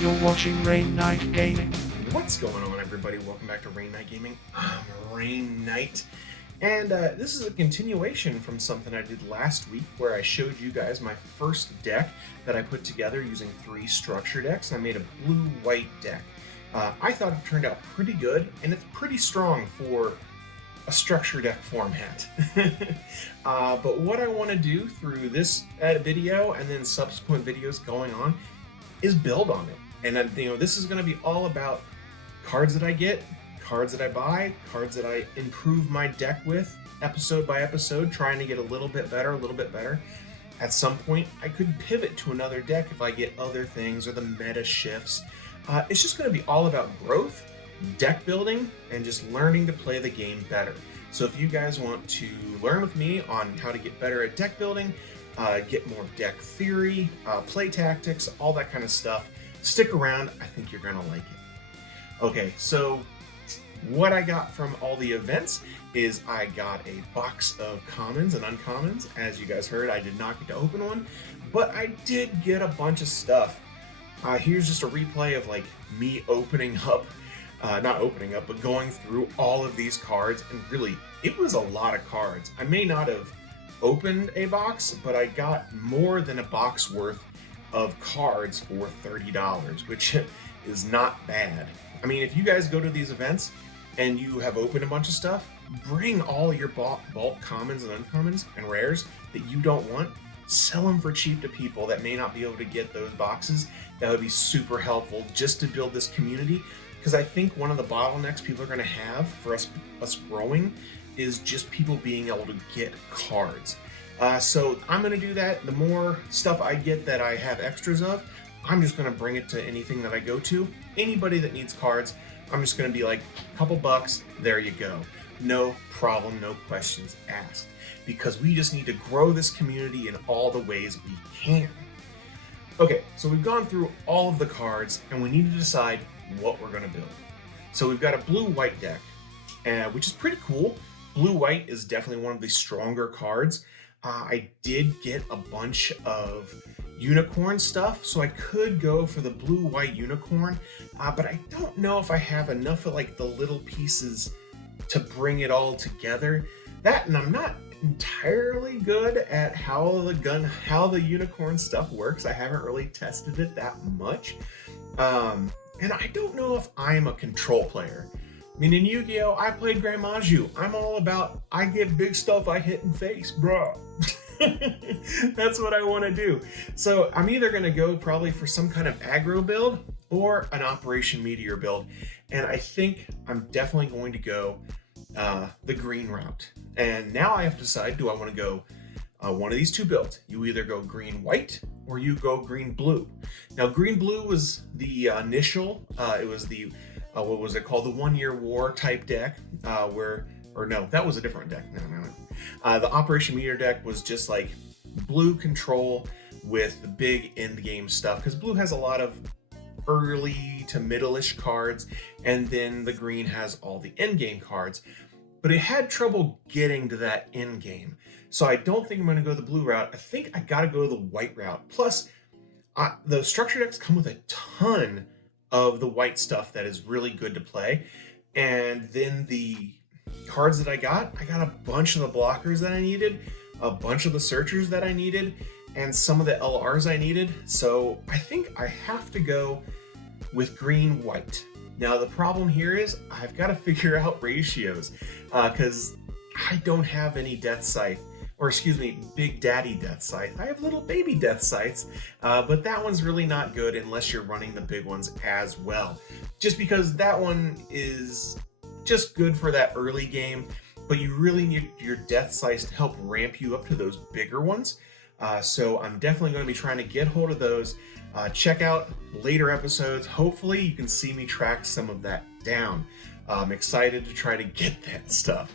You're watching Rainnite Gaming. What's going on, everybody? Welcome back to Rainnite Gaming. I'm Rainnite, and this is a continuation from something I did last week where I showed you guys my first deck that I put together using 3 structure decks. I made a blue-white deck. I thought it turned out pretty good, and it's pretty strong for a structure deck format. But what I want to do through this video and then subsequent videos going on is build on it. And this is going to be all about cards that I get, cards that I buy, cards that I improve my deck with, episode by episode, trying to get a little bit better, At some point, I could pivot to another deck if I get other things or the meta shifts. It's just going to be all about growth, deck building, and just learning to play the game better. So if you guys want to learn with me on how to get better at deck building, get more deck theory, play tactics, all that kind of stuff, stick around. I think you're gonna like it. Okay, so what I got from all the events is I got a box of commons and uncommons. As you guys heard, I did not get to open one, but I did get a bunch of stuff. Here's just a replay of like me opening up, not opening up, but going through all of these cards, and really, it was a lot of cards. I may not have opened a box, but I got more than a box worth of cards for $30, which is not bad. I mean, if you guys go to these events and you have opened a bunch of stuff, bring all your bulk commons and uncommons and rares that you don't want, sell them for cheap to people that may not be able to get those boxes. That would be super helpful just to build this community, because I think one of the bottlenecks people are going to have for us growing is just people being able to get cards. So I'm going to do that. The more stuff I get that I have extras of, I'm just going to bring it to anything that I go to. Anybody that needs cards, I'm just going to be like, a couple bucks, there you go. No problem, no questions asked. Because we just need to grow this community in all the ways we can. Okay, so we've gone through all of the cards, and we need to decide what we're going to build. So we've got a blue-white deck, which is pretty cool. Blue-white is definitely one of the stronger cards. I did get a bunch of unicorn stuff, so I could go for the blue-white unicorn, but I don't know if I have enough of like the little pieces to bring it all together. That, and I'm not entirely good at how the unicorn stuff works. I haven't really tested it that much, and I don't know if I'm a control player. I mean, in Yu-Gi-Oh, I played Grand Maju. I'm all about, I get big stuff I hit in face, bro. That's what I want to do. So I'm either going to go probably for some kind of aggro build or an Operation Meteor build. And I think I'm definitely going to go the green route. And now I have to decide, do I want to go one of these two builds? You either go green-white or you go green-blue. Now, green-blue was the initial, it was the what was it called? The 1 Year War type deck, no, that was a different deck. No. The Operation Meteor deck was just like blue control with the big end game stuff, because blue has a lot of early to middle-ish cards, and then the green has all the end game cards. But it had trouble getting to that end game. So I don't think I'm going to go the blue route. I think I got to go the white route. Plus, the structure decks come with a ton of the white stuff that is really good to play. And then the cards that I got a bunch of the blockers that I needed, a bunch of the searchers that I needed, and some of the LRs I needed. So I think I have to go with green-white. Now the problem here is I've got to figure out ratios, because I don't have any Death Scythe, or excuse me, Big Daddy Death Scythe. I have little baby Death Scythes, but that one's really not good unless you're running the big ones as well. Just because that one is just good for that early game, but you really need your Death Scythe to help ramp you up to those bigger ones. So I'm definitely going to be trying to get hold of those. Check out later episodes. Hopefully you can see me track some of that down. I'm excited to try to get that stuff.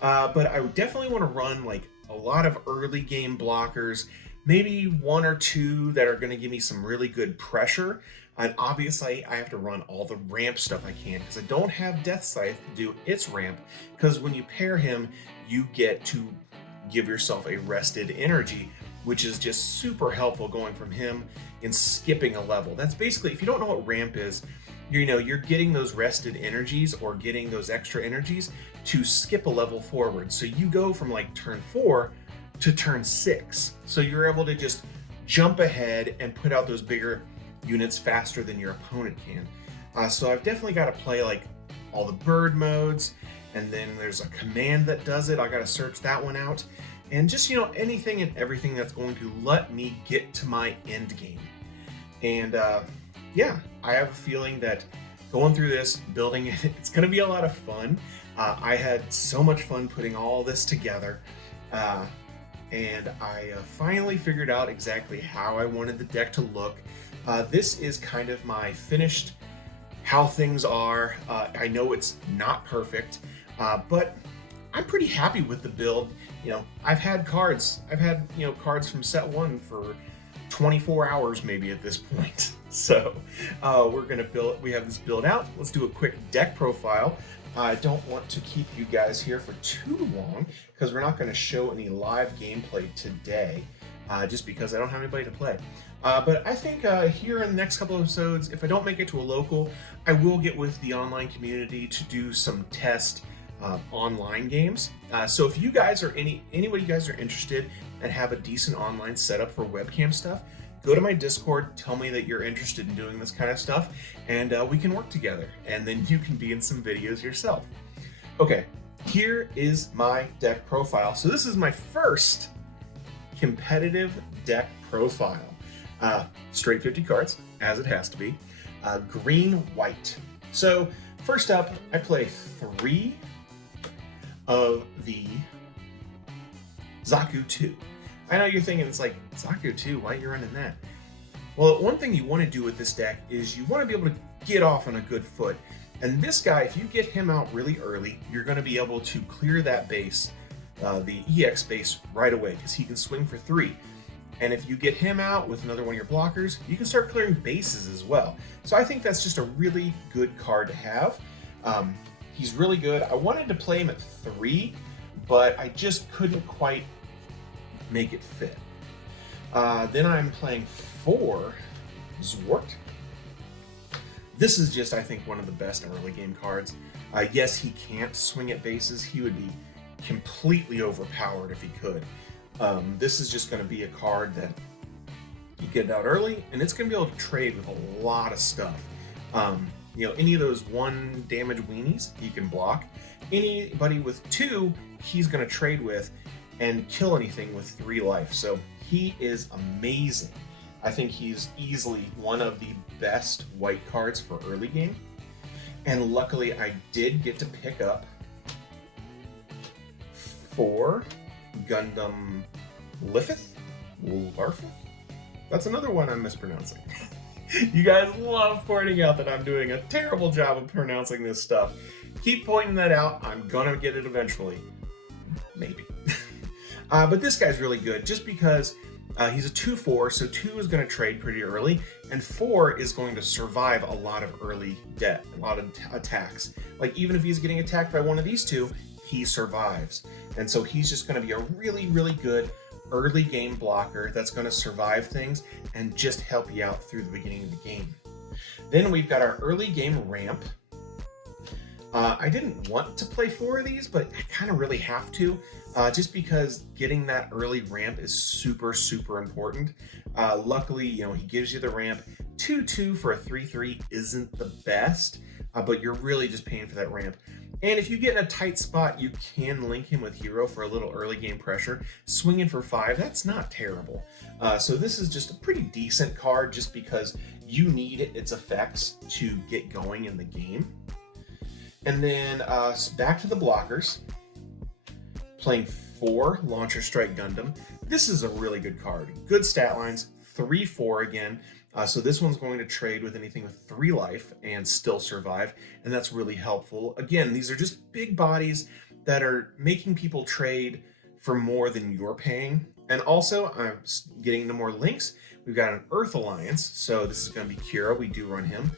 But I would definitely want to run like a lot of early game blockers, maybe 1 or 2 that are going to give me some really good pressure. And obviously I have to run all the ramp stuff I can, because I don't have Death Scythe to do its ramp, because when you pair him, you get to give yourself a rested energy which is just super helpful going from him and skipping a level. That's basically, if you don't know what ramp is, you're getting those rested energies or getting those extra energies to skip a level forward. So you go from like turn 4 to turn 6. So you're able to just jump ahead and put out those bigger units faster than your opponent can. So I've definitely got to play like all the bird modes, and then there's a command that does it. I got to search that one out, and just anything and everything that's going to let me get to my end game. And yeah, I have a feeling that going through this, building it, it's going to be a lot of fun. I had so much fun putting all this together, and I finally figured out exactly how I wanted the deck to look. This is kind of my finished how things are. I know it's not perfect, but I'm pretty happy with the build. I've had cards cards from set 1 for 24 hours maybe at this point. So we're gonna we have this build out. Let's do a quick deck profile. I don't want to keep you guys here for too long because we're not going to show any live gameplay today, just because I don't have anybody to play. But I think here in the next couple of episodes, if I don't make it to a local, I will get with the online community to do some test online games. So if you guys are anybody you guys are interested and have a decent online setup for webcam stuff, go to my Discord, tell me that you're interested in doing this kind of stuff, and we can work together, and then you can be in some videos yourself. Okay, here is my deck profile. So this is my first competitive deck profile. Straight 50 cards, as it has to be. Green, white. So first up, I play 3 of the Zaku 2. I know you're thinking, it's like, Zaku 2, why are you running that? Well, one thing you want to do with this deck is you want to be able to get off on a good foot. And this guy, if you get him out really early, you're going to be able to clear that base, the EX base, right away, because he can swing for 3. And if you get him out with another one of your blockers, you can start clearing bases as well. So I think that's just a really good card to have. He's really good. I wanted to play him at 3, but I just couldn't quite make it fit. Then I'm playing 4 Zwart. This is just, I think, one of the best early game cards. Yes, he can't swing at bases. He would be completely overpowered if he could. This is just going to be a card that you get out early, and it's going to be able to trade with a lot of stuff. Any of those 1 damage weenies, he can block. Anybody with 2, he's going to trade with and kill anything with 3 life. So he is amazing. I think he's easily one of the best white cards for early game. And luckily I did get to pick up 4 Gundam Lifith? Larfith? That's another one I'm mispronouncing. You guys love pointing out that I'm doing a terrible job of pronouncing this stuff. Keep pointing that out. I'm gonna get it eventually. Maybe. But this guy's really good just because he's a 2/4, so 2 is going to trade pretty early, and 4 is going to survive a lot of early death, a lot of attacks. Like, even if he's getting attacked by one of these 2, he survives. And so he's just going to be a really, really good early game blocker that's going to survive things and just help you out through the beginning of the game. Then we've got our early game ramp. I didn't want to play 4 of these, but I kind of really have to, just because getting that early ramp is super, super important. Luckily, he gives you the ramp. 2/2 for a 3/3 isn't the best, but you're really just paying for that ramp. And if you get in a tight spot, you can link him with Hero for a little early game pressure. Swinging for 5, that's not terrible. So this is just a pretty decent card just because you need its effects to get going in the game. And then back to the blockers. Playing 4 Launcher Strike Gundam. This is a really good card. Good stat lines, 3/4 again. So this one's going to trade with anything with 3 life and still survive, and that's really helpful. Again, these are just big bodies that are making people trade for more than you're paying. And also, I'm getting into more links, We've got an Earth Alliance, so this is going to be Kira. We do run him.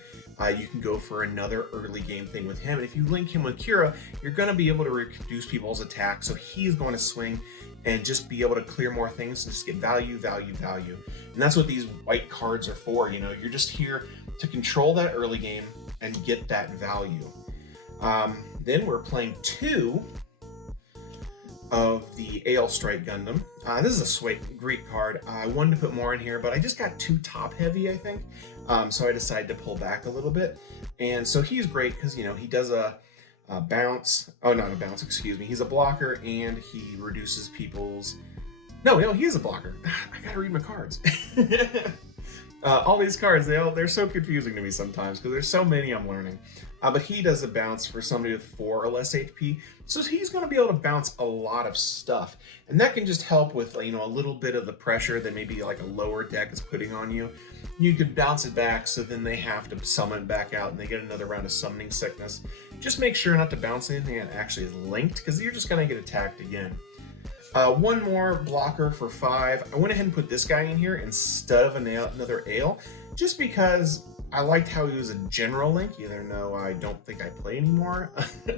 You can go for another early game thing with him. And if you link him with Kira, you're going to be able to reduce people's attacks. So he's going to swing and just be able to clear more things and just get value, value, value. And that's what these white cards are for. You know, you're just here to control that early game and get that value. Then we're playing 2 of the Ale Strike Gundam. This is a sweet, great card. I wanted to put more in here, but I just got too top heavy, I think. So I decided to pull back a little bit. And so he's great because, you know, he does a bounce. Oh, not a bounce, excuse me. He's a blocker and he reduces people's... No, he is a blocker. I gotta read my cards. All these cards, they're so confusing to me sometimes because there's so many I'm learning. But he does a bounce for somebody with 4 or less HP. So he's going to be able to bounce a lot of stuff. And that can just help with, you know, a little bit of the pressure that maybe like a lower deck is putting on you. You could bounce it back so then they have to summon it back out and they get another round of summoning sickness. Just make sure not to bounce anything that actually is linked because you're just going to get attacked again. One more blocker for 5. I went ahead and put this guy in here instead of another Ale, just because I liked how he was a general link, even though I don't think I play any more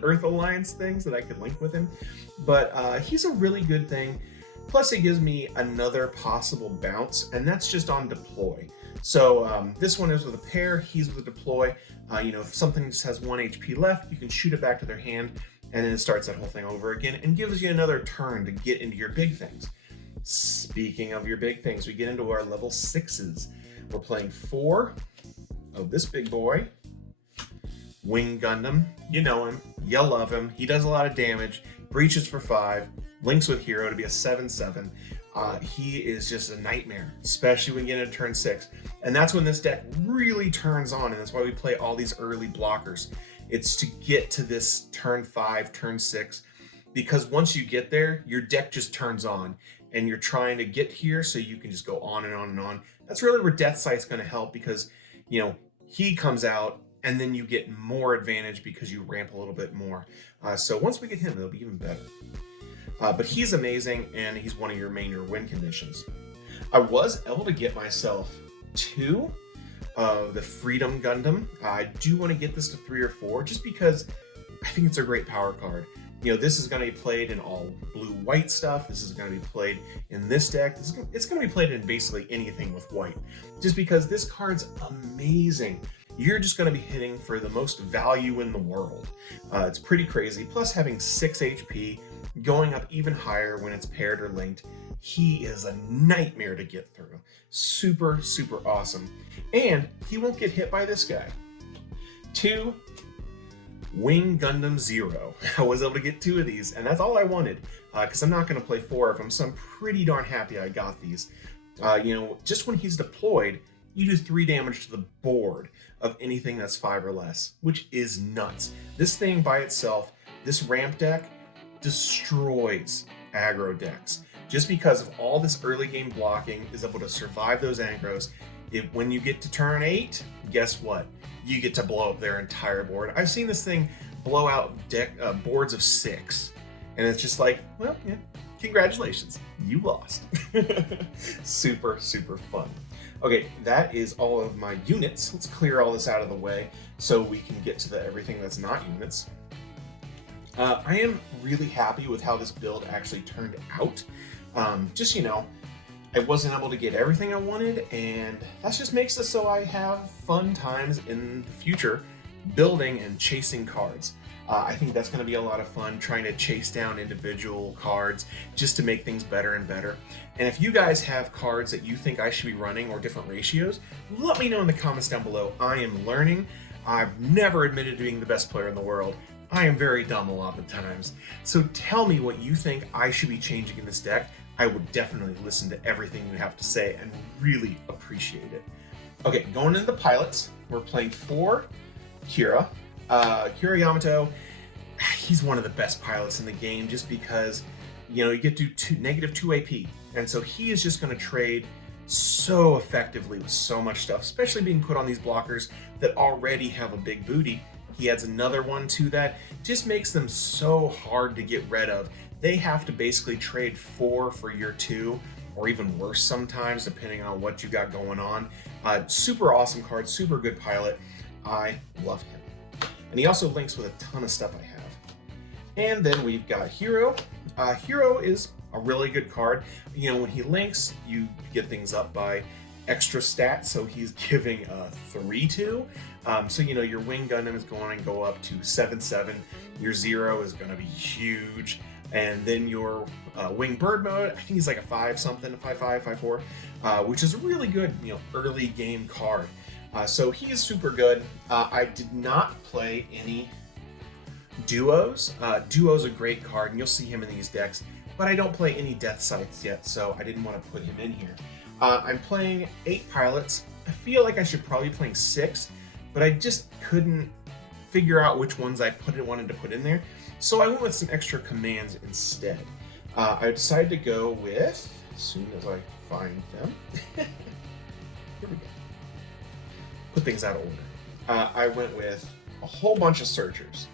Earth Alliance things that I could link with him. But he's a really good thing. Plus it gives me another possible bounce, and that's just on deploy. So this one is with a pair, he's with a deploy. You know, if something just has 1 HP left, you can shoot it back to their hand, and then it starts that whole thing over again and gives you another turn to get into your big things. Speaking of your big things, we get into our level 6s. We're playing 4 of this big boy, Wing Gundam. You know him, you love him. He does a lot of damage, breaches for 5, links with Hero to be a 7/7. He is just a nightmare, especially when you get into turn 6. And that's when this deck really turns on, and that's why we play all these early blockers. It's to get to this turn 5, turn 6, because once you get there, your deck just turns on, and you're trying to get here so you can just go on and on and on. That's really where Death Sight's going to help because, you know, he comes out and then you get more advantage because you ramp a little bit more. So once we get him, it'll be even better. But he's amazing, and he's one of your major win conditions. I was able to get myself 2 of the Freedom Gundam. I do want to get this to 3 or 4 just because I think it's a great power card. You know, this is going to be played in all blue-white stuff. This is going to be played in this deck. It's going to be played in basically anything with white, just because this card's amazing. You're just going to be hitting for the most value in the world. It's pretty crazy. Plus having 6 HP, going up even higher when it's paired or linked, he is a nightmare to get through. Super, super awesome. And he won't get hit by this guy. 2 Wing Gundam 0. I was able to get 2 of these, and that's all I wanted, because I'm not going to play 4 of them, so I'm pretty darn happy I got these. You know, just when he's deployed, you do 3 damage to the board of anything that's 5 or less, which is nuts. This thing by itself, this ramp deck, destroys aggro decks. Just because of all this early game blocking is able to survive those aggros. When you get to turn 8, guess what? You get to blow up their entire board. I've seen this thing blow out boards of 6. And it's just like, well, yeah, congratulations, you lost. Super, super fun. Okay, that is all of my units. Let's clear all this out of the way so we can get to everything that's not units. I am really happy with how this build actually turned out. Just, you know, I wasn't able to get everything I wanted, and that just makes it so I have fun times in the future building and chasing cards. I think that's going to be a lot of fun, trying to chase down individual cards just to make things better and better. And if you guys have cards that you think I should be running or different ratios, let me know in the comments down below. I am learning. I've never admitted to being the best player in the world. I am very dumb a lot of the times. So tell me what you think I should be changing in this deck. I would definitely listen to everything you have to say and really appreciate it. Okay, going into the pilots, we're playing 4 Kira. Kira Yamato, he's one of the best pilots in the game just because, you know, you get to -2 AP. And so he is just going to trade so effectively with so much stuff, especially being put on these blockers that already have a big booty. He adds another one to that, just makes them so hard to get rid of. They have to basically trade 4 for your 2 or even worse sometimes, depending on what you got going on. Super awesome card, super good pilot. I love him. And he also links with a ton of stuff I have. And then we've got Hero. Hero is a really good card. You know, when he links, you get things up by extra stats, so he's giving a 3-2. So, you know, your Wing Gundam is going to go up to 7-7. Your Zero is going to be huge. And then your Wing Bird mode, I think he's like a 5-something, 5-5, 5-4, which is a really good, you know, early game card. So he is super good. I did not play any duos. Duo's a great card, and you'll see him in these decks, but I don't play any Death Sights yet, so I didn't want to put him in here. I'm playing 8 pilots. I feel like I should probably be playing 6, but I just couldn't figure out which ones I wanted to put in there, so I went with some extra commands instead. I decided to go with, as soon as I find them, here we go. Put things out of order. I went with a whole bunch of searchers.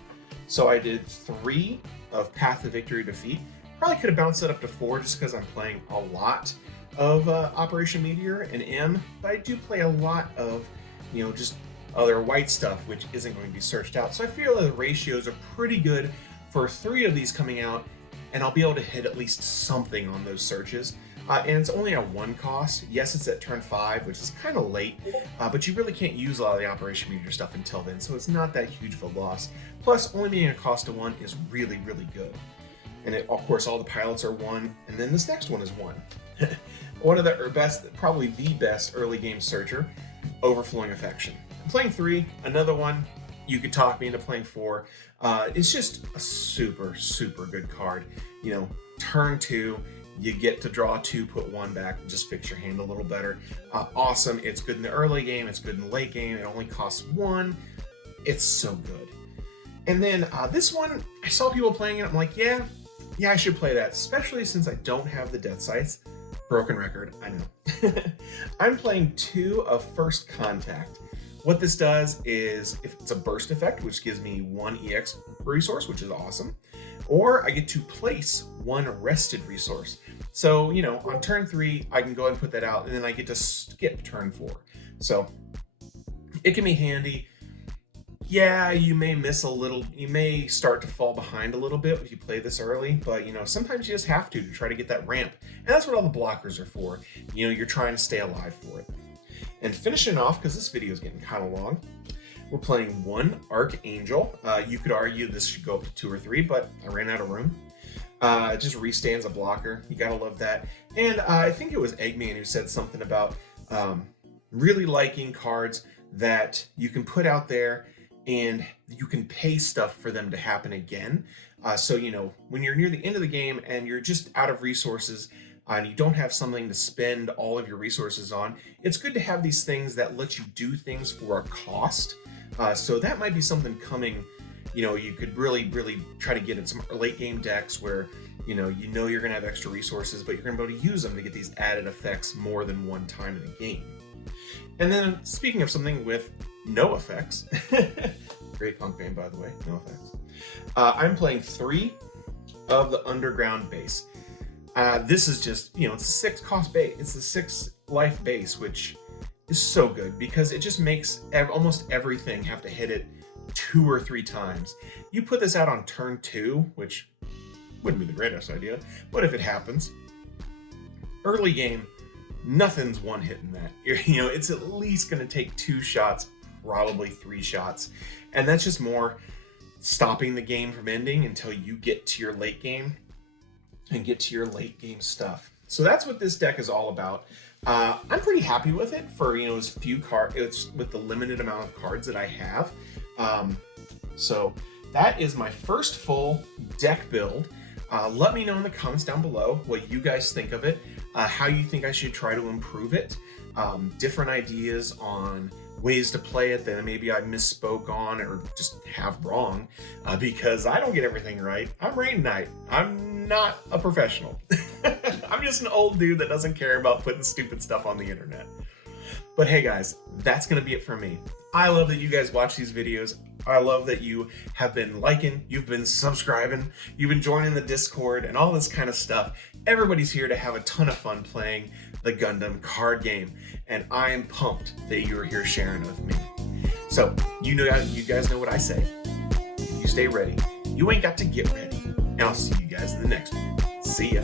So I did 3 of Path to Victory Defeat. Probably could have bounced it up to 4 just because I'm playing a lot of Operation Meteor and M, but I do play a lot of, you know, just other white stuff, which isn't going to be searched out. So I feel the ratios are pretty good for 3 of these coming out, and I'll be able to hit at least something on those searches. And it's only a 1 cost. Yes, it's at turn 5, which is kind of late, but you really can't use a lot of the Operation Meteor stuff until then, so it's not that huge of a loss. Plus, only being a cost of 1 is really, really good. And of course, all the pilots are 1, and then this next one is 1. One of the best, probably the best early game searcher, Overflowing Affection. I'm playing 3, another one. You could talk me into playing 4. It's just a super, super good card. You know, turn 2. You get to draw 2, put 1 back, and just fix your hand a little better. Awesome. It's good in the early game. It's good in the late game. It only costs 1. It's so good. And then this one, I saw people playing it. I'm like, yeah, I should play that, especially since I don't have the Death Sights. Broken record, I know. I'm playing 2 of First Contact. What this does is, if it's a burst effect, which gives me 1 EX resource, which is awesome, or I get to place 1 rested resource. So, you know, on turn 3, I can go ahead and put that out, and then I get to skip turn 4. So, it can be handy. Yeah, you may miss a little, you may start to fall behind a little bit if you play this early, but, you know, sometimes you just have to try to get that ramp. And that's what all the blockers are for. You know, you're trying to stay alive for it. And finishing off, because this video is getting kind of long, we're playing 1 Archangel. You could argue this should go up to 2 or 3, but I ran out of room. It just restands a blocker. You gotta love that. And I think it was Eggman who said something about really liking cards that you can put out there and you can pay stuff for them to happen again. So, you know, when you're near the end of the game and you're just out of resources and you don't have something to spend all of your resources on, it's good to have these things that let you do things for a cost. So that might be something coming, you know, you could really, really try to get in some late game decks where, you know you're going to have extra resources, but you're going to be able to use them to get these added effects more than one time in the game. And then, speaking of something with no effects, great punk game, by the way, no effects. I'm playing 3 of the Underground base. This is just, you know, it's a 6 cost base. It's a 6 life base, which is so good because it just makes almost everything have to hit it 2 or 3 times. You put this out on turn 2, which wouldn't be the greatest idea, but if it happens, early game, nothing's one hitting that. You know, it's at least going to take 2 shots, probably 3 shots, and that's just more stopping the game from ending until you get to your late game and get to your late game stuff. So that's what this deck is all about. I'm pretty happy with it for, you know, as few cards. It's with the limited amount of cards that I have. So that is my first full deck build. Let me know in the comments down below what you guys think of it, how you think I should try to improve it, different ideas on ways to play it that maybe I misspoke on or just have wrong, because I don't get everything right. I'm Rainnite. I'm not a professional. I'm just an old dude that doesn't care about putting stupid stuff on the internet. But hey guys, that's gonna be it for me. I love that you guys watch these videos. I love that you have been liking, you've been subscribing, you've been joining the Discord and all this kind of stuff. Everybody's here to have a ton of fun playing the Gundam card game, and I am pumped that you're here sharing with me. So, you guys know what I say. You stay ready. You ain't got to get ready. And I'll see you guys in the next one. See ya.